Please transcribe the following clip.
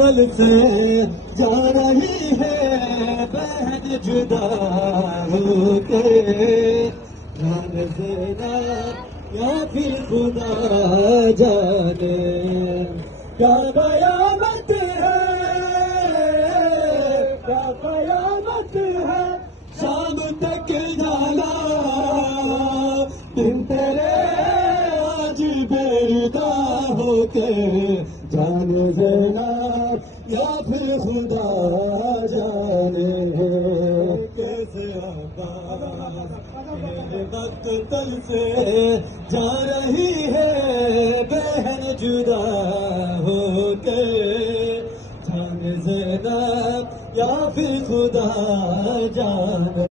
تل سے جا رہی ہے بہن جدا ہو کے، جان زینب یا پھر خدا جانے کیا قیامت ہے، کیا قیامت ہے، شام تک ڈالا دن تیرے آج بیدا ہو کے، جان زینب یا پھر خدا جانے کیسے آقا میرے وقت تل سے جا رہی ہے بہن جدا ہو کے، جان زینب یا پھر خدا جانے۔